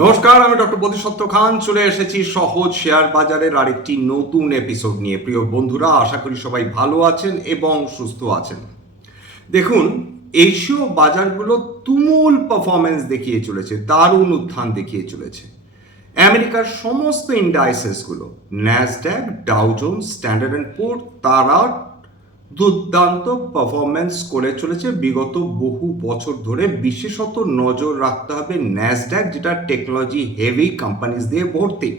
নমস্কার, আমি ডক্টর বোধিসত্ত্ব খান চলে এসেছি সহজ শেয়ার বাজারের আরেকটি নতুন এপিসোড নিয়ে। প্রিয় বন্ধুরা, আশা করি সবাই ভালো আছেন এবং সুস্থ আছেন। দেখুন, এশীয় বাজারগুলো তুমুল পারফরমেন্স দেখিয়ে চলেছে, দারুণ উত্থান দেখিয়ে চলেছে। আমেরিকার সমস্ত ইন্ডাইসেসগুলো, Nasdaq, Dow Jones, Standard and Poor's, তারা দুর্দান্ত পারফরমেন্স করে চলেছে বিগত বহু বছর ধরে। বিশেষত নজর রাখতে হবে ন্যাসড্যাক, যেটা টেকনোলজি হেভি কোম্পানিজ দিয়ে ভর্তি।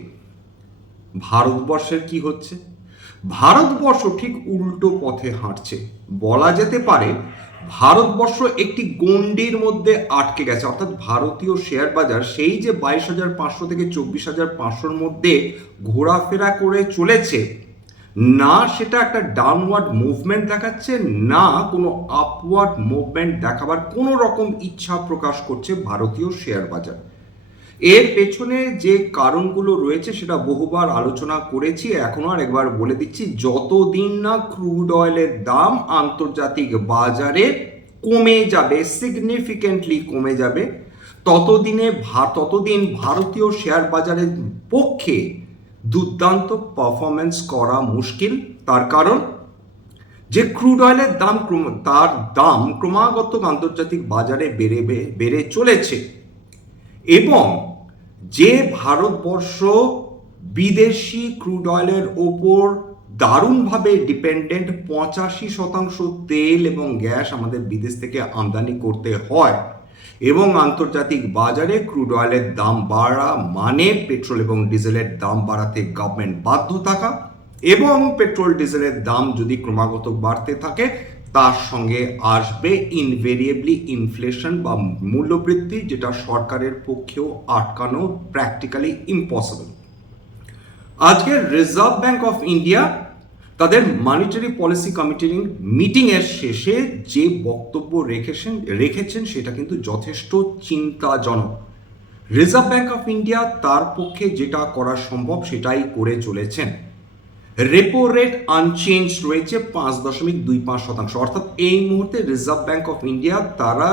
ভারতবর্ষের কি হচ্ছে? ভারতবর্ষ ঠিক উল্টো পথে হাঁটছে। বলা যেতে পারে ভারতবর্ষ একটি গণ্ডির মধ্যে আটকে গেছে, অর্থাৎ ভারতীয় শেয়ার বাজার সেই যে 22,500 থেকে 24,500-র মধ্যে ঘোরাফেরা করে চলেছে, না সেটা একটা ডাউনওয়ার্ড মুভমেন্ট দেখাচ্ছে, না কোনো আপওয়ার্ড মুভমেন্ট দেখাবার কোনো রকম ইচ্ছা প্রকাশ করছে ভারতীয় শেয়ার বাজার। এর পেছনে যে কারণগুলো রয়েছে সেটা বহুবার আলোচনা করেছি, এখনো আর একবার বলে দিচ্ছি। যতদিন না ক্রুড অয়েলের দাম আন্তর্জাতিক বাজারে কমে যাবে, সিগনিফিকেন্টলি কমে যাবে, ততদিন ভারতীয় শেয়ার বাজারের পক্ষে দুর্দান্ত পারফরমেন্স করা মুশকিল। তার কারণ যে ক্রুড অয়েলের দাম ক্রমাগত আন্তর্জাতিক বাজারে বেড়ে চলেছে, এবং যে ভারতবর্ষ বিদেশি ক্রুড অয়েলের ওপর দারুণভাবে ডিপেন্ডেন্ট, 85% তেল এবং গ্যাস আমাদের বিদেশ থেকে আমদানি করতে হয়, এবং আন্তর্জাতিক বাজারে ক্রুড অয়েলের দাম বাড়া মানে পেট্রোল এবং ডিজেলের দাম বাড়াতে গভর্নমেন্ট বাধ্য থাকা, এবং পেট্রোল ডিজেলের দাম যদি ক্রমাগত বাড়তে থাকে তার সঙ্গে আসবে ইনভেরিয়েবলি ইনফ্লেশন বা মূল্যবৃদ্ধি, যেটা সরকারের পক্ষেও আটকানো প্র্যাকটিক্যালি ইম্পসিবল। আজকে রিজার্ভ ব্যাংক অফ ইন্ডিয়া তাদের মনিটারি পলিসি কমিটির মিটিংয়ের শেষে যে বক্তব্য রেখেছেন সেটা কিন্তু যথেষ্ট চিন্তাজনক। রিজার্ভ ব্যাংক অফ ইন্ডিয়া তার পক্ষে যেটা করা সম্ভব সেটাই করে চলেছেন। রেপো রেট আনচেঞ্জ রয়েছে 5.25%, অর্থাৎ এই মুহূর্তে রিজার্ভ ব্যাংক অফ ইন্ডিয়া তারা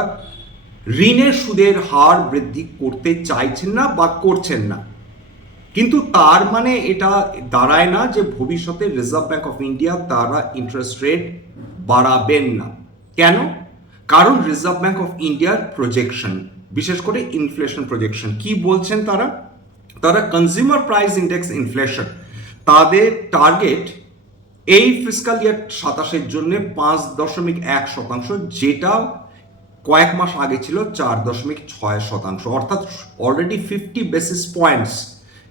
ঋণের সুদের হার বৃদ্ধি করতে চাইছেন না বা করছেন না। কিন্তু তার মানে এটা দাঁড়ায় না যে ভবিষ্যতে রিজার্ভ ব্যাংক অফ ইন্ডিয়া তারা ইন্টারেস্ট রেট বাড়াবেন না। কেন? কারণ রিজার্ভ ব্যাংক অফ ইন্ডিয়ার প্রজেকশন, বিশেষ করে ইনফ্লেশন প্রজেকশন, কি বলছেন তারা কনজিউমার প্রাইস ইন্ডেক্স ইনফ্লেশন, তাদের টার্গেট এই ফিসকাল ইয়ার 27-এর জন্য 5.1%, যেটা কয়েক মাস আগে ছিল 4.6%, অর্থাৎ অলরেডি 50 বেসিস পয়েন্টস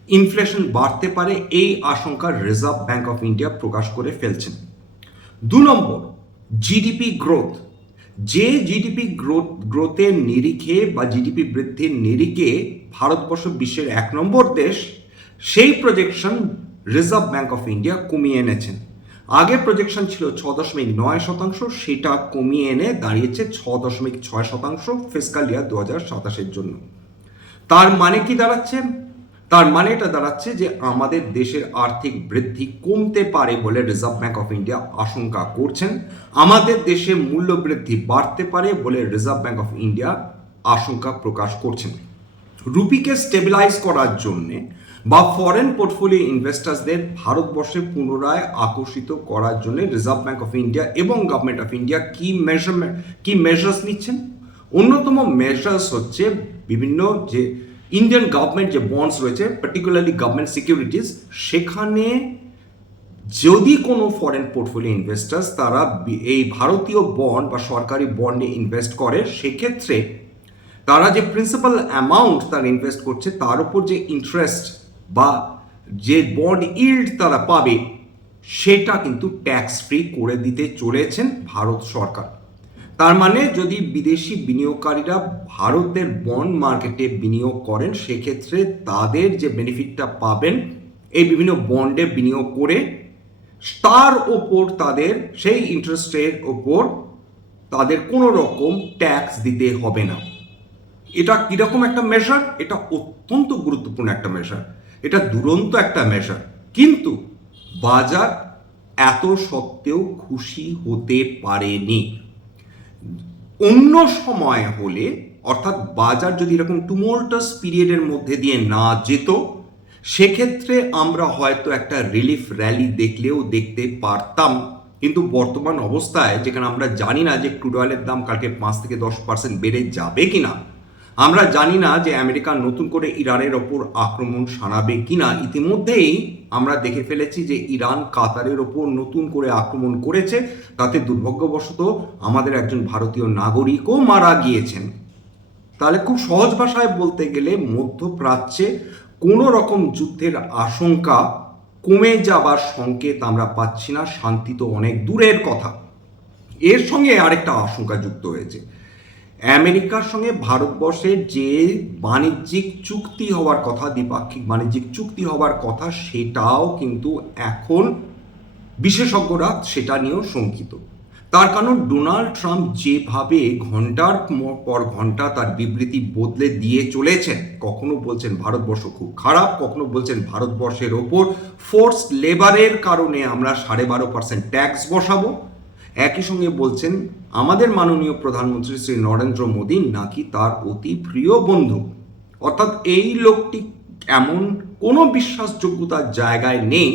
ইনফ্লেশন বাড়তে পারে, এই আশঙ্কা রিজার্ভ ব্যাংক অফ ইন্ডিয়া প্রকাশ করে ফেলছেন। 2 নম্বর, জিডিপি গ্রোথ। যে জিডিপি গ্রোথের নিরিখে বা জিডিপি বৃদ্ধির নিরিখে ভারতবর্ষ বিশ্বের 1 নম্বর দেশ, সেই projection reserve bank of India কমিয়ে এনেছেন। আগে প্রজেকশন ছিল 6.9%, সেটা কমিয়ে এনে দাঁড়িয়েছে 6.6% ফিসকাল ইয়ার 2027-এর জন্য। তার মানে কি দাঁড়াচ্ছে? তার মানে এটা দাঁড়াচ্ছে যে আমাদের দেশের আর্থিক বৃদ্ধি কমতে পারে বলে রিজার্ভ ব্যাংক অফ ইন্ডিয়া আশঙ্কা করছেন। আমাদের দেশে মূল্য বৃদ্ধি বাড়তে পারে বলে রিজার্ভ ব্যাংক অফ ইন্ডিয়া আশঙ্কা প্রকাশ করছেন। রুপিকে স্টেবিলাইজ করার জন্যে বা ফরেন পোর্টফোলিও ইনভেস্টার্সদের ভারতবর্ষে পুনরায় আকর্ষিত করার জন্য রিজার্ভ ব্যাংক অফ ইন্ডিয়া এবং গভর্নমেন্ট অফ ইন্ডিয়া কি মেজার্স নিচ্ছেন? অন্যতম মেজার্স হচ্ছে বিভিন্ন যে ইন্ডিয়ান গভর্নমেন্ট যে বন্ডস রয়েছে, পার্টিকুলারলি গভর্নমেন্ট সিকিউরিটিজ, সেখানে যদি কোনো ফরেন পোর্টফোলিও ইনভেস্টার্স তারা এই ভারতীয় বন্ড বা সরকারি বন্ডে ইনভেস্ট করে, সেক্ষেত্রে তারা যে প্রিন্সিপাল অ্যামাউন্ট তারা ইনভেস্ট করছে তার উপর যে ইন্টারেস্ট বা যে বন্ড ইল্ড তারা পাবে সেটা কিন্তু ট্যাক্স ফ্রি করে দিতে চলেছেন ভারত সরকার। তার মানে যদি বিদেশি বিনিয়োগকারীরা ভারতের বন্ড মার্কেটে বিনিয়োগ করেন, সেক্ষেত্রে তাদের যে বেনিফিটটা পাবেন এই বিভিন্ন বন্ডে বিনিয়োগ করে, তার ওপর তাদের সেই ইন্টারেস্টের ওপর তাদের কোনো রকম ট্যাক্স দিতে হবে না। এটা কিরকম একটা মেজার? এটা অত্যন্ত গুরুত্বপূর্ণ একটা মেজার, এটা দুরন্ত একটা মেজার। কিন্তু বাজার এত সত্ত্বেও খুশি হতে পারেনি। অন্য সময় হলে, অর্থাৎ বাজার যদি এরকম টুমোল্টাস পিরিয়ডের মধ্যে দিয়ে না যেত, সেক্ষেত্রে আমরা হয়তো একটা রিলিফ র্যালি দেখতে পারতাম। কিন্তু বর্তমান অবস্থায় যেখানে আমরা জানি না যে ক্রুড অয়েলের দাম কালকে 5-10% বেড়ে যাবে কিনা, আমরা জানি না যে আমেরিকা নতুন করে ইরানের ওপর আক্রমণ শানাবে কিনা। ইতিমধ্যেই আমরা দেখে ফেলেছি যে ইরান কাতারের ওপর নতুন করে আক্রমণ করেছে, তাতে দুর্ভাগ্যবশত আমাদের একজন ভারতীয় নাগরিকও মারা গিয়েছেন। তাহলে খুব সহজ ভাষায় বলতে গেলে মধ্যপ্রাচ্যে কোনো রকম যুদ্ধের আশঙ্কা কমে যাবার সংকেত আমরা পাচ্ছি না, শান্তি তো অনেক দূরের কথা। এর সঙ্গে আরেকটা আশঙ্কা যুক্ত হয়েছে, আমেরিকার সঙ্গে ভারতবর্ষের যে বাণিজ্যিক চুক্তি হওয়ার কথা, দ্বিপাক্ষিক বাণিজ্যিক চুক্তি হওয়ার কথা, সেটাও কিন্তু এখন বিশেষজ্ঞরা সেটা নিয়েও শঙ্কিত। তার কারণ ডোনাল্ড ট্রাম্প যেভাবে ঘন্টার পর ঘন্টা তার বিবৃতি বদলে দিয়ে চলেছেন, কখনো বলছেন ভারতবর্ষ খুব খারাপ, কখনো বলছেন ভারতবর্ষের ওপর ফোর্স লেবারের কারণে আমরা 12.5% ট্যাক্স বসাবো, একই সঙ্গে বলছেন আমাদের মাননীয় প্রধানমন্ত্রী শ্রী নরেন্দ্র মোদী নাকি তার অতি প্রিয় বন্ধু। অর্থাৎ এই লোকটি এমন কোনো বিশ্বাসযোগ্যতার জায়গায় নেই,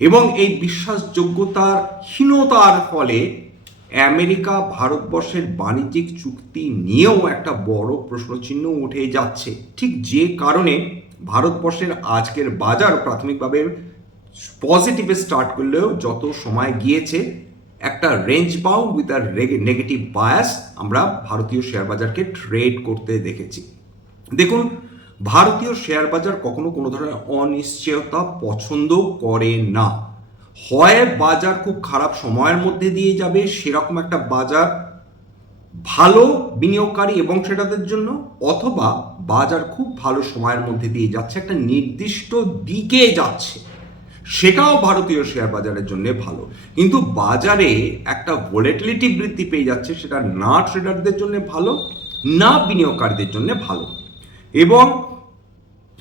এবং এই বিশ্বাসযোগ্যতার হীনতার ফলে আমেরিকা ভারতবর্ষের বাণিজ্যিক চুক্তি নিয়েও একটা বড় প্রশ্নচিহ্ন উঠে যাচ্ছে। ঠিক যে কারণে ভারতবর্ষের আজকের বাজার প্রাথমিকভাবে পজিটিভে স্টার্ট করলেও যত সময় গিয়েছে একটা range bound with a negative bias আমরা ভারতীয় শেয়ার বাজারকে ট্রেড করতে দেখেছি। দেখুন, ভারতীয় শেয়ার বাজার কখনো কোনো ধরনের অনিশ্চয়তা পছন্দ করে না। হয় বাজার খুব খারাপ সময়ের মধ্যে দিয়ে যাবে, সেরকম একটা বাজার ভালো বিনিয়োগকারী এবং সেটাদের জন্য, অথবা বাজার খুব ভালো সময়ের মধ্যে দিয়ে যাচ্ছে, একটা নির্দিষ্ট দিকে যাচ্ছে, সেটাও ভারতীয় শেয়ার বাজারের জন্য ভালো। কিন্তু বাজারে একটা ভোলেটিলিটি বৃদ্ধি পেয়ে যাচ্ছে, সেটা না ট্রেডারদের জন্য ভালো, না বিনিয়োগকারীদের জন্য ভালো। এবং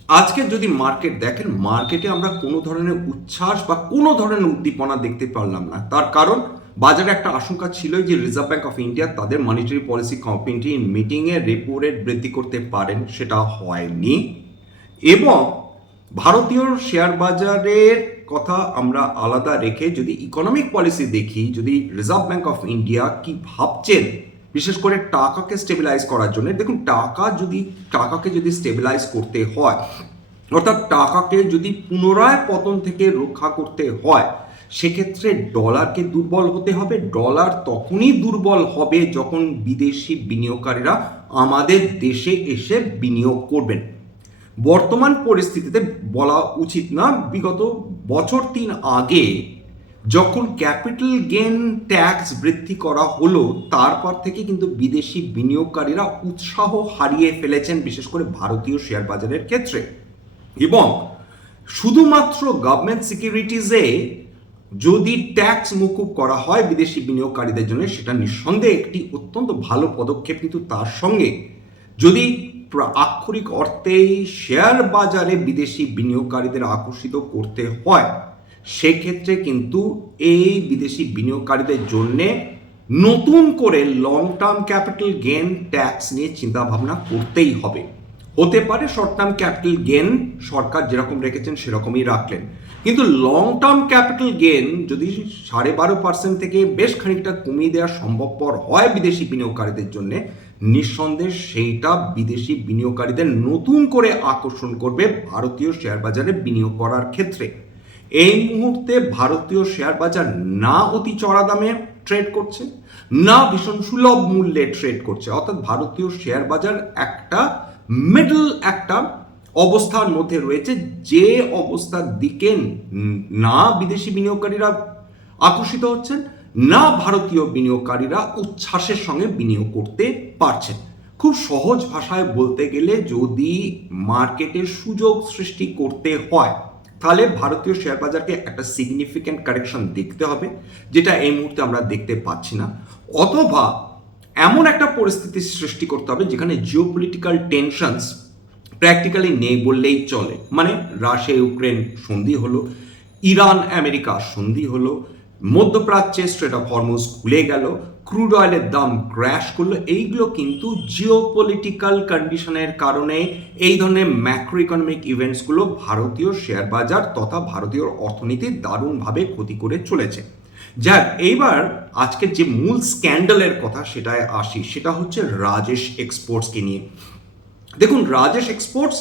আজকে যদি মার্কেট দেখেন, মার্কেটে আমরা কোনো ধরনের উচ্ছ্বাস বা কোনো ধরনের উদ্দীপনা দেখতে পারলাম না। তার কারণ বাজারে একটা আশঙ্কা ছিল যে রিজার্ভ ব্যাঙ্ক অফ ইন্ডিয়া তাদের মনিটারি পলিসি কমিটি মিটিংয়ে রেপো রেট বৃদ্ধি করতে পারেন, সেটা হয়নি। এবং ভারতীয় শেয়ার বাজারের কথা আমরা আলাদা রেখে যদি ইকোনমিক পলিসি দেখি, যদি রিজার্ভ ব্যাঙ্ক অফ ইন্ডিয়া কি ভাবছেন বিশেষ করে টাকাকে স্টেবিলাইজ করার জন্য, দেখুন টাকাকে যদি স্টেবিলাইজ করতে হয়, অর্থাৎ টাকাকে যদি পুনরায় পতন থেকে রক্ষা করতে হয়, সেক্ষেত্রে ডলারকে দুর্বল হতে হবে। ডলার তখনই দুর্বল হবে যখন বিদেশি বিনিয়োগকারীরা আমাদের দেশে এসে বিনিয়োগ করবেন। বর্তমান পরিস্থিতিতে বলা উচিত না, বিগত বছর 3 আগে যখন ক্যাপিটাল গেন ট্যাক্স বৃদ্ধি করা হলো, তারপর থেকে কিন্তু বিদেশি বিনিয়োগকারীরা উৎসাহ হারিয়ে ফেলেছেন, বিশেষ করে ভারতীয় শেয়ার বাজারের ক্ষেত্রে। এবং শুধুমাত্র গভর্নমেন্ট সিকিউরিটিজে যদি ট্যাক্স মকুব করা হয় বিদেশি বিনিয়োগকারীদের জন্য, সেটা নিঃসন্দেহে একটি অত্যন্ত ভালো পদক্ষেপ। কিন্তু তার সঙ্গে যদি আক্ষরিক অর্থেই শেয়ার বাজারে বিদেশি বিনিয়োগকারীদের আকর্ষিত করতে হয়, সেক্ষেত্রে কিন্তু এই বিদেশি বিনিয়োগকারীদের জন্যে নতুন করে long term capital gain tax নিয়ে চিন্তা ভাবনা করতেই হবে। হতে পারে শর্ট টার্ম ক্যাপিটাল গেন সরকার যেরকম রেখেছেন সেরকমই রাখলেন, কিন্তু লং টার্ম ক্যাপিটাল গেন যদি 12.5% থেকে বেশ খানিকটা কমিয়ে দেওয়া সম্ভবপর হয় বিদেশি বিনিয়োগকারীদের জন্য, নিঃসন্দেহে সেইটা বিদেশি বিনিয়োগকারীদের নতুন করে আকর্ষণ করবে ভারতীয় শেয়ার বাজারে বিনিয়োগ করার ক্ষেত্রে। এই মুহূর্তে ভারতীয় শেয়ার বাজার না অতি চড়া দামে ট্রেড করছে, না ভীষণ সুলভ মূল্যে ট্রেড করছে। অর্থাৎ ভারতীয় শেয়ার বাজার একটা মিডল একটা অবস্থার মধ্যে রয়েছে, যে অবস্থার দিকে না বিদেশি বিনিয়োগকারীরা আকর্ষিত হচ্ছেন, না ভারতীয় বিনিয়োগকারীরা উচ্ছ্বাসের সঙ্গে বিনিয়োগ করতে পারছেন। খুব সহজ ভাষায় বলতে গেলে, যদি মার্কেটের সুযোগ সৃষ্টি করতে হয়, তাহলে ভারতীয় শেয়ার বাজারকে একটা সিগনিফিক্যান্ট কারেকশন দেখতে হবে, যেটা এই মুহূর্তে আমরা দেখতে পাচ্ছি না। অথবা এমন একটা পরিস্থিতি সৃষ্টি করতে হবে যেখানে জিওপলিটিক্যাল টেনশনস প্র্যাকটিক্যালি নেই বললেই চলে। মানে রাশিয়া ইউক্রেন সন্ধি হলো, ইরান আমেরিকা সন্ধি হলো, মধ্যপ্রাচ্যে স্ট্রেট অফ হরমুজ খুলে গেল, ক্রুড অয়েলের দাম ক্র্যাশ করলো, এইগুলো কিন্তু জিওপলিটিক্যাল কন্ডিশনের কারণে এই ধরনের ম্যাক্রো ইকোনমিক ইভেন্টসগুলো ভারতীয় শেয়ার বাজার তথা ভারতীয় অর্থনীতির দারুণভাবে ক্ষতি করে চলেছে। যাক, এইবার আজকের যে মূল স্ক্যান্ডালের কথা সেটায় আসি, সেটা হচ্ছে রাজেশ এক্সপোর্টসকে নিয়ে। দেখুন, রাজেশ এক্সপোর্টস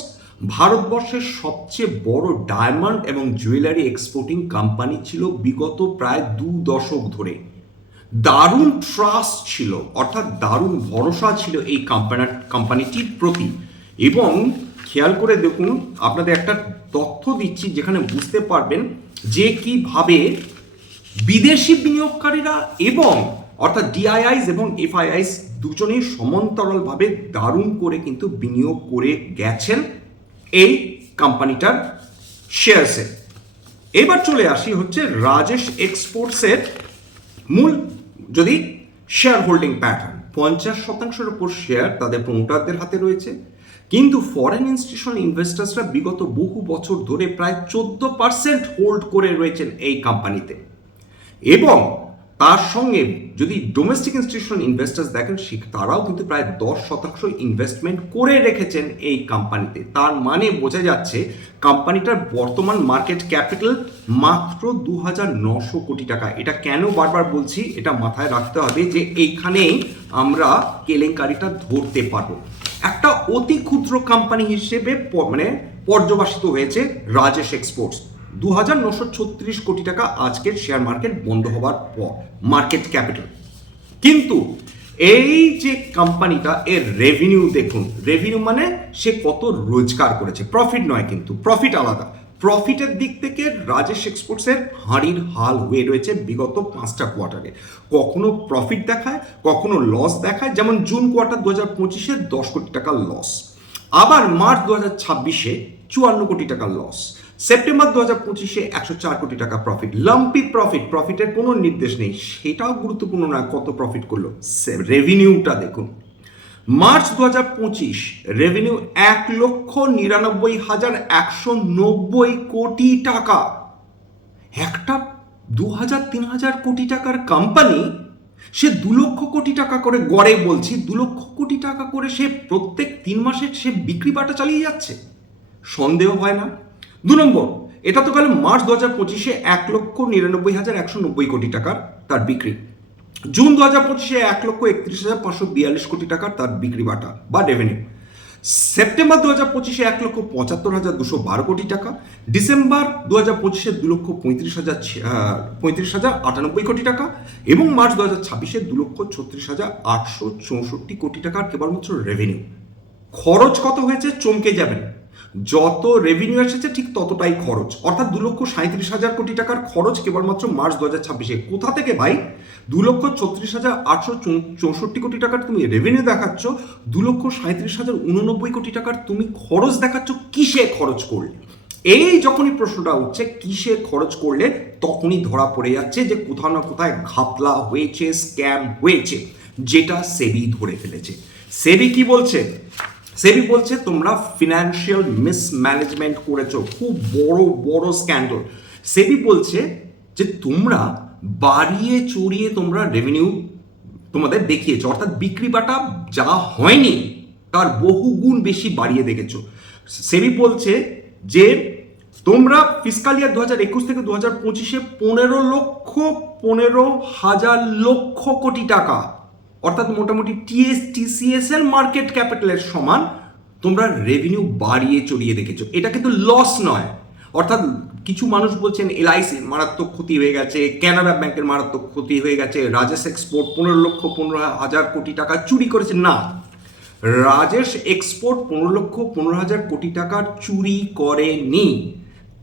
ভারতবর্ষের সবচেয়ে বড় ডায়মন্ড এবং জুয়েলারি এক্সপোর্টিং কোম্পানি ছিল বিগত প্রায় 2 দশক ধরে। দারুণ ট্রাস্ট ছিল, অর্থাৎ দারুণ ভরসা ছিল এই কোম্পানিটির প্রতি। এবং খেয়াল করে দেখুন, আপনাদের একটা তথ্য দিচ্ছি যেখানে বুঝতে পারবেন যে কিভাবে বিদেশি বিনিয়োগকারীরা এবং অর্থাৎ ডিআইআইস এবং এফআইআইস দুজনেই সমান্তরালভাবে দারুণ করে কিন্তু বিনিয়োগ করে গেছেন এই কোম্পানিটার শেয়ারসে। এবার চলে আসি হচ্ছে রাজেশ এক্সপোর্টসের মূল যদি শেয়ার হোল্ডিং প্যাটার্ন। 50% উপর শেয়ার তাদের প্রমোটারদের হাতে রয়েছে, কিন্তু ফরেন ইনস্টিটিউশনাল ইনভেস্টার্সরা বিগত বহু বছর ধরে প্রায় 14% হোল্ড করে রয়েছেন এই কোম্পানিতে। এবং তার সঙ্গে যদি ডোমেস্টিক ইনস্টিটিউশনাল ইনভেস্টার্স দেখেন, তারাও কিন্তু প্রায় 10% ইনভেস্টমেন্ট করে রেখেছেন এই কোম্পানিতে। তার মানে বোঝা যাচ্ছে কোম্পানিটার বর্তমান মার্কেট ক্যাপিটাল মাত্র 2900 কোটি টাকা। এটা কেন বারবার বলছি, এটা মাথায় রাখতে হবে যে এইখানেই আমরা কেলেঙ্কারিটা ধরতে পারবো। একটা অতি ক্ষুদ্র কোম্পানি হিসেবে পর্যবেসিত হয়েছে রাজেশ এক্সপোর্টস। 2936 কোটি টাকা আজকের শেয়ার মার্কেট বন্ধ হওয়ার পর মার্কেট ক্যাপিটাল। কিন্তু এই যে কোম্পানিটা, এর রেভিনিউ দেখুন, রেভিনিউ মানে সে কত রোজগার করেছে, প্রফিট নয়, কিন্তু প্রফিট আলাদা। প্রফিটের দিক থেকে রাজেশ এক্সপোর্টসের হাঁড়ির হাল হয়ে রয়েছে বিগত 5টা কোয়ার্টারে। কখনো প্রফিট দেখায়, কখনো লস দেখায়। যেমন জুন কোয়ার্টার 2025-এ 10 কোটি টাকার লস, আবার মার্চ 2026-এ 54 কোটি টাকার লস, সেপ্টেম্বর 2025-এ 104 কোটি টাকা প্রফিট। লাম্পি প্রফিটের কোনো নির্দেশ নেই, সেটাও গুরুত্বপূর্ণ না কত প্রফিট করলো। রেভিনিউটা দেখুন, মার্চ 2025 রেভিনিউ 1,99,190 কোটি টাকা। একটা 2000-3000 কোটি টাকার কোম্পানি সে 2 লক্ষ কোটি টাকা করে, গড়ে বলছি 2 লক্ষ কোটি টাকা করে সে প্রত্যেক 3 মাসে সে বিক্রি বাটা চালিয়ে যাচ্ছে, সন্দেহ হয় না। 2 নম্বর, এটা তো গেল মার্চ 2025-এ 1,99,190 কোটি টাকার তার বিক্রি। জুন 2025-এ 1,31,542 কোটি টাকার তার বিক্রি বাটা বা রেভিনিউ। সেপ্টেম্বর 2025-এ 1,75,212 কোটি টাকা, ডিসেম্বর 2025-এ 2,35,098 কোটি টাকা, এবং মার্চ 2026-এ 2,36,864 কোটি টাকার কেবলমাত্র রেভিনিউ। খরচ কত হয়েছে চমকে যাবেন। যত রেভিনিউ এসেছে ঠিক ততটাই খরচ, অর্থাৎ 2,37,000 কোটি টাকার খরচ কেবলমাত্র মার্চ 2026-এ। কোথা থেকে ভাই? 2,36,864 কোটি টাকার তুমি রেভিনিউ দেখাচ্ছ, 2,37,089 কোটি টাকার তুমি খরচ দেখাচ্ছ। কিসে খরচ করলে? এই যখনই প্রশ্নটা উঠছে কিসে খরচ করলে, তখনই ধরা পড়ে যাচ্ছে যে কোথাও না কোথায় ঘাপলা হয়েছে, স্ক্যাম হয়েছে, যেটা সেবি ধরে ফেলেছে। সেবি কি বলছে? সেবি বলছে তোমরা ফিনান্সিয়াল মিসম্যানেজমেন্ট করেছো, খুব বড় বড় স্ক্যান্ডাল। সেবি বলছে যে তোমরা বাড়িয়ে চড়িয়ে তোমরা রেভিনিউ তোমাদের দেখিয়েছো, অর্থাৎ বিক্রি বাটা যা হয়নি তার বহুগুণ বেশি বাড়িয়ে দেখেছো। সেবি বলছে যে তোমরা ফিসকাল ইয়ার 2021 থেকে 2025-এ 15,15,000 কোটি টাকা, অর্থাৎ মোটামুটি টিসিএস এর মার্কেট ক্যাপিটালের সমান তোমরা রেভিনিউ বাড়িয়ে চড়িয়ে দেখেছো। এটা কিন্তু লস নয়। অর্থাৎ কিছু মানুষ বলছেন এলআইসির মারাত্মক ক্ষতি হয়ে গেছে, কানাড়া ব্যাংকের মারাত্মক ক্ষতি হয়ে গেছে, রাজেশ এক্সপোর্ট 15,15,000 কোটি টাকা চুরি করেছে। না, রাজেশ এক্সপোর্ট 15,15,000 কোটি টাকা চুরি করেনি।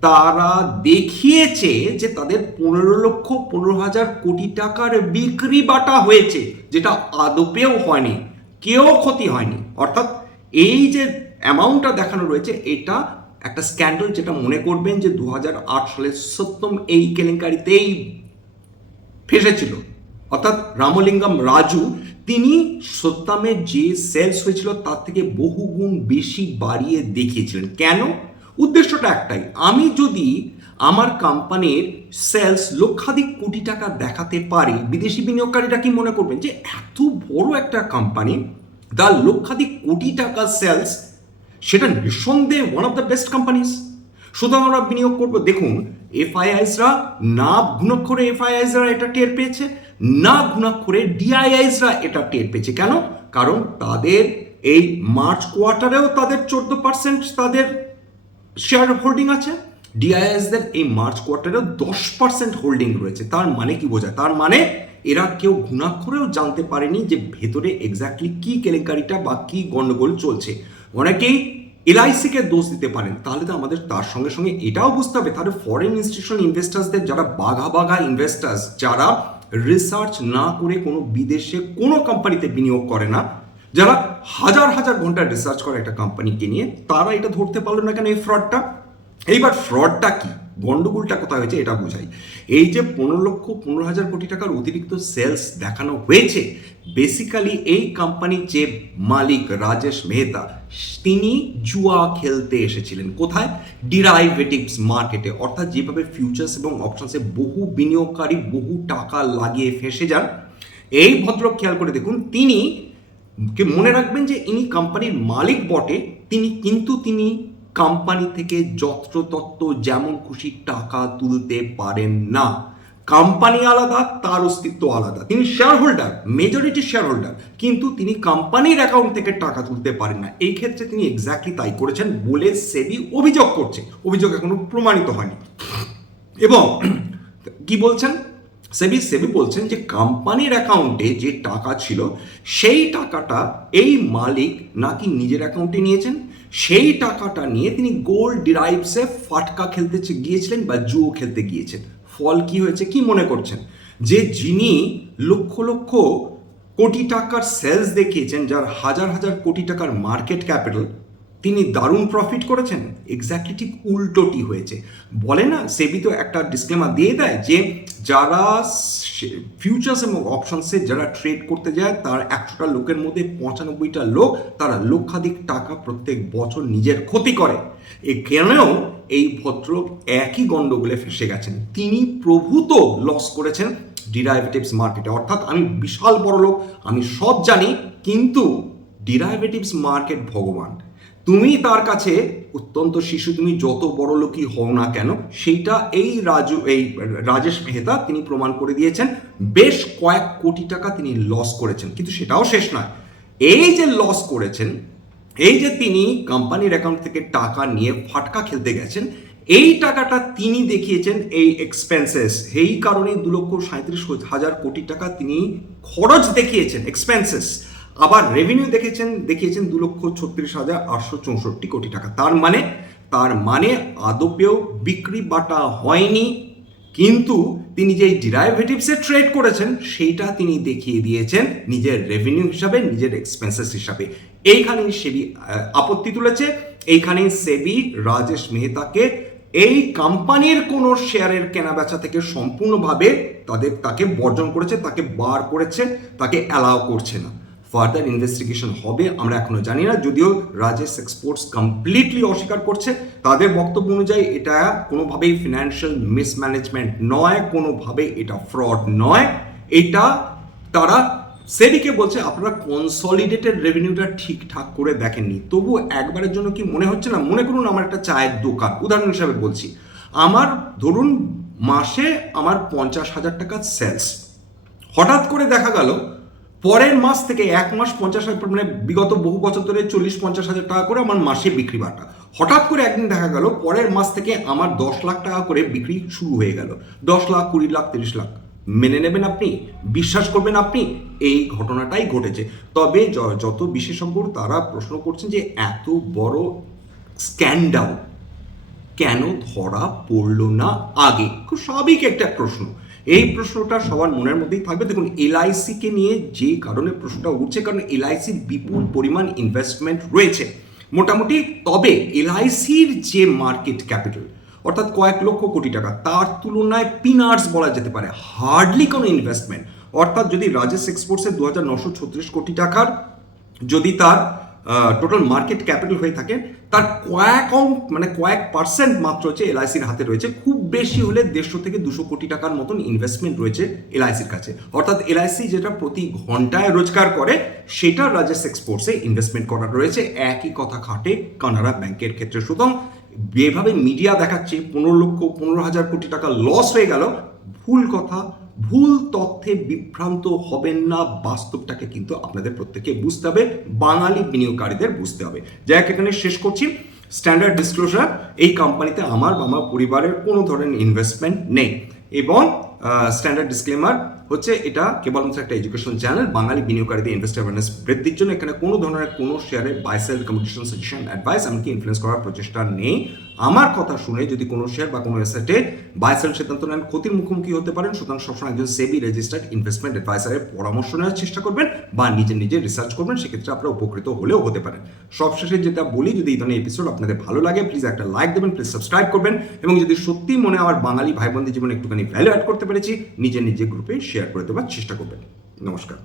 তারা দেখিয়েছে যে তাদের 15,15,000 কোটি টাকার বিক্রি বাটা হয়েছে, যেটা আদপেও হয়নি, কেউ ক্ষতি হয়নি। অর্থাৎ এই যে অ্যামাউন্টটা দেখানো রয়েছে, এটা একটা স্ক্যান্ডাল, যেটা মনে করবেন যে 2008 সালে সত্যম এই কেলেঙ্কারিতেই ফেসেছিল। অর্থাৎ রামলিঙ্গম রাজু, তিনি সত্যামের যে সেলস হয়েছিল তার থেকে বহুগুণ বেশি বাড়িয়ে দেখিয়েছিলেন। কেন? উদ্দেশ্যটা একটাই, আমি যদি আমার কোম্পানির সেলস লক্ষাধিক কোটি টাকা দেখাতে পারি, বিদেশি বিনিয়োগকারীরা কি মনে করবেন যে এত বড় একটা কোম্পানি, তার লক্ষাধিক কোটি টাকা সেলস, সেটা নিঃসন্দেহে one of the best companies, সুতরাং আমরা বিনিয়োগ করবো। দেখুন, এফআইআইসরা না ঘুণাক্ষরে এফআইআইসরা এটা টের পেয়েছে, না ঘুণাক্ষরে ডিআইআইসরা এটা টের পেয়েছে। কেন? কারণ তাদের এই মার্চ কোয়ার্টারেও তাদের 14% তাদের শেয়ার হোল্ডিং আছে, ডিআইএসদের এই মার্চ কোয়ার্টারেও 10% হোল্ডিং রয়েছে। তার মানে কি বোঝায়? তার মানে এরা কেউ ঘুণাক্ষরেও জানতে পারেনি যে ভেতরে এক্স্যাক্টলি কি কেলেঙ্কারিটা বা কি গন্ডগোল চলছে। অনেকেই এলআইসিকে দোষ দিতে পারেন, তাহলে তো আমাদের তার সঙ্গে সঙ্গে এটাও বুঝতে হবে তাহলে ফরেন ইনস্টিটিউশনাল ইনভেস্টার্সদের, যারা বাঘা বাঘা ইনভেস্টার্স, যারা রিসার্চ না করে কোনো বিদেশে কোনো কোম্পানিতে বিনিয়োগ করে না, যারা হাজার হাজার ঘন্টা রিসার্চ করে একটা কোম্পানিকে নিয়ে, তারা এটা ধরতে পারলো না কেন এই ফ্রডটা? এইবার ফ্রডটা কি, গন্ডগোলটা কোথায় হয়েছে এটা বোঝাই। এই যে 15,15,000 কোটি টাকার অতিরিক্ত সেলস দেখানো হয়েছে, বেসিক্যালি এই কোম্পানির যে মালিক রাজেশ মেহতা, তিনি জুয়া খেলতে এসেছিলেন। কোথায়? ডিরাইভেটিভস মার্কেটে, অর্থাৎ যেভাবে ফিউচার্স এবং অপশনসে বহু বিনিয়োগকারী বহু টাকা লাগিয়ে ফেঁসে যান, এই ভদ্রলোক খেয়াল করে দেখুন, তিনি মনে রাখবেন যে ইনি কোম্পানির মালিক বটে, তিনি কোম্পানি থেকে যত্রতত্র যেমন খুশি টাকা তুলতে পারেন না। কোম্পানি আলাদা, তার অস্তিত্ব আলাদা। তিনি share holder, majority share holder, কিন্তু তিনি কোম্পানির অ্যাকাউন্ট থেকে টাকা তুলতে পারেন না। এই ক্ষেত্রে তিনি এক্স্যাক্টলি তাই করেছেন বলে সেবি অভিযোগ করছে। অভিযোগ এখনো প্রমাণিত হয়নি। এবং কি বলছেন সেবি বলছেন যে কোম্পানির অ্যাকাউন্টে যে টাকা ছিল, সেই টাকাটা এই মালিক নাকি নিজের অ্যাকাউন্টে নিয়েছেন, সেই টাকাটা নিয়ে তিনি গোল্ড ডিরাইভসে ফাটকা খেলতে গিয়েছিলেন বা জুয়ো খেলতে গিয়েছেন। ফল কি হয়েছে কি মনে করছেন? যে যিনি লক্ষ লক্ষ কোটি টাকার সেলস দেখিয়েছেন, যার হাজার হাজার কোটি টাকার মার্কেট ক্যাপিটাল, তিনি দারুণ প্রফিট করেছেন। এক্স্যাক্টলি ঠিক উল্টোটি হয়েছে। বলে না, সেবি তো একটা ডিসক্লেমার দিয়ে দেয় যে যারা ফিউচার্স এবং অপশনসে যারা ট্রেড করতে যায়, তার 100টা লোকের মধ্যে 95টা লোক তারা লক্ষাধিক টাকা প্রত্যেক বছর নিজের ক্ষতি করে। এখানেও এই ভদ্রলোক একই গন্ডগোলে ফেসে গেছেন। তিনি প্রভূত লস করেছেন ডিরাইভেটিভস মার্কেটে। অর্থাৎ আমি বিশাল বড় লোক, আমি সব জানি, কিন্তু ডিরাইভেটিভস মার্কেট ভগবান। তুমি তার কাছে অত্যন্ত শিশু, তুমি যত বড় লোকই হও না কেন, সেইটা এই রাজেশ মেহতা তিনি প্রমাণ করে দিয়েছেন। বেশ কয়েক কোটি টাকা তিনি লস করেছেন। কিন্তু সেটাও শেষ নয়। এই যে লস করেছেন, এই যে তিনি কোম্পানির অ্যাকাউন্ট থেকে টাকা নিয়ে ফাটকা খেলতে গেছেন, এই টাকাটা তিনি দেখিয়েছেন এই এক্সপেন্সেস। এই কারণে 2,37,000 কোটি টাকা তিনি খরচ দেখিয়েছেন, এক্সপেন্সেস। আবার রেভিনিউ দেখিয়েছেন 2,36,864 কোটি টাকা। তার মানে আদপেও বিক্রি বাটা হয়নি, কিন্তু তিনি যে ডিরাইভেটিভসে ট্রেড করেছেন সেইটা তিনি দেখিয়ে দিয়েছেন নিজের রেভিনিউ হিসাবে, নিজের এক্সপেন্সেস হিসাবে। এইখানে সেবি আপত্তি তুলেছে। এইখানে সেবি রাজেশ মেহতাকে এই কোম্পানির কোনো শেয়ারের কেনাবেচা থেকে সম্পূর্ণভাবে তাকে বর্জন করেছে, তাকে বার করেছে, তাকে অ্যালাউ করছে না। ফার্দার ইনভেস্টিগেশন হবে, আমরা এখনো জানি না। যদিও রাজেশ এক্সপোর্টস কমপ্লিটলি অস্বীকার করছে। তাদের বক্তব্য অনুযায়ী এটা কোনোভাবেই ফিনান্সিয়াল মিসম্যানেজমেন্ট নয়, কোনোভাবে এটা ফ্রড নয়। এটা তারা সেবিকে বলছে আপনারা কনসলিডেটেড রেভিনিউটা ঠিকঠাক করে দেখেননি। তবু একবারের জন্য কি মনে হচ্ছে না? মনে করুন আমার একটা চায়ের দোকান, উদাহরণ হিসাবে বলছি, আমার ধরুন মাসে আমার 50,000 টাকা সেলস। হঠাৎ করে দেখা গেল পরের মাস থেকে এক মাস 50,000, মানে বিগত বহু বছর ধরে 40-50,000 টাকা করে আমার মাসে বিক্রি বাটা, হঠাৎ করে একদিন দেখা গেল পরের মাস থেকে আমার 10 লাখ টাকা করে বিক্রি শুরু হয়ে গেল। 10 লাখ, 20 লাখ, 30 লাখ। মেনে নেবেন আপনি? বিশ্বাস করবেন আপনি? এই ঘটনাটাই ঘটেছে। তবে যত বিশেষজ্ঞ তারা প্রশ্ন করছেন যে এত বড় স্ক্যান্ডাল কেন ধরা পড়লো না আগে? খুব স্বাভাবিক একটা প্রশ্ন। এই প্রশ্নটা সবার মনের মধ্যেই থাকবে। দেখুন, এলআইসিকে নিয়ে যে কারণে প্রশ্নটা উঠছে, কারণ এলআইসির বিপুল পরিমাণ ইনভেস্টমেন্ট রয়েছে মোটামুটি। তবে এলআইসির যে মার্কেট ক্যাপিটাল, অর্থাৎ কয়েক লক্ষ কোটি টাকা, তার তুলনায় পিনার্স বলা যেতে পারে, হার্ডলি কোনো ইনভেস্টমেন্ট। অর্থাৎ যদি রাজেশ এক্সপোর্টসের 2,936 কোটি টাকার যদি তার টোটাল মার্কেট ক্যাপিটাল হয়ে থাকে তার কয়েক পার্সেন্ট মাত্র হচ্ছে এলআইসির হাতে রয়েছে। খুব বেশি হলে 150 থেকে 200 কোটি টাকার মতন ইনভেস্টমেন্ট রয়েছে এলআইসির কাছে। অর্থাৎ এলআইসি যেটা প্রতি ঘন্টায় রোজগার করে সেটা রাজেশ এক্সপোর্টসে ইনভেস্টমেন্ট করা রয়েছে। একই কথা খাটে কানাড়া ব্যাংকের ক্ষেত্রে। সুতরাং যেভাবে মিডিয়া দেখাচ্ছে 15,000 কোটি টাকা লস হয়ে গেল, ভুল কথা, ভুল তথ্যে বিভ্রান্ত হবেন না। বাস্তবটাকে কিন্তু আপনাদের প্রত্যেককে বুঝতে হবে, বাঙালি বিনিয়োগকারীদের বুঝতে হবে। যাই হোক, এখানে শেষ করছি। স্ট্যান্ডার্ড ডিসক্লোজার, এই কোম্পানিতে আমার বা আমার পরিবারের কোনো ধরনের ইনভেস্টমেন্ট নেই। এবং স্ট্যান্ডার্ড ডিসক্লেমার হচ্ছে এটা কেবলমাত্র একটা এডুকেশন চ্যানেল, বাঙালি বিনিয়োগকারীদের ইনভেস্টার অ্যাওয়ারনেস বৃদ্ধির জন্য। এখানে কোনো ধরনের কোনো শেয়ারে buy sell recommendation, suggestion, advice এমনকি ইনফ্লুয়েন্স করার প্রচেষ্টা নেই। আমার কথা শুনে যদি কোনো শেয়ার বা কোনো অ্যাসেটে বাই সেল সিদ্ধান্ত নেন, ক্ষতির মুখোমুখি হতে পারেন। সুতরাং সবসময় একজন সেবি রেজিস্টার্ড ইনভেস্টমেন্ট অ্যাডভাইসারের পরামর্শ নেওয়ার চেষ্টা করবেন বা নিজে রিসার্চ করবেন, সেক্ষেত্রে আপনারা উপকৃত হলেও হতে পারেন। সবশেষে যেটা বলি, যদি এই ধরনের এপিসোড আপনাদের ভালো লাগে প্লিজ একটা লাইক দেবেন, প্লিজ সাবস্ক্রাইব করবেন, এবং যদি সত্যি মনে আমার বাঙালি ভাই বোনদের জীবনে একটুখানি ভ্যালু অ্যাড করতে পেরেছি, নিজের গ্রুপে শেয়ার করে দেওয়ার চেষ্টা করবেন। নমস্কার।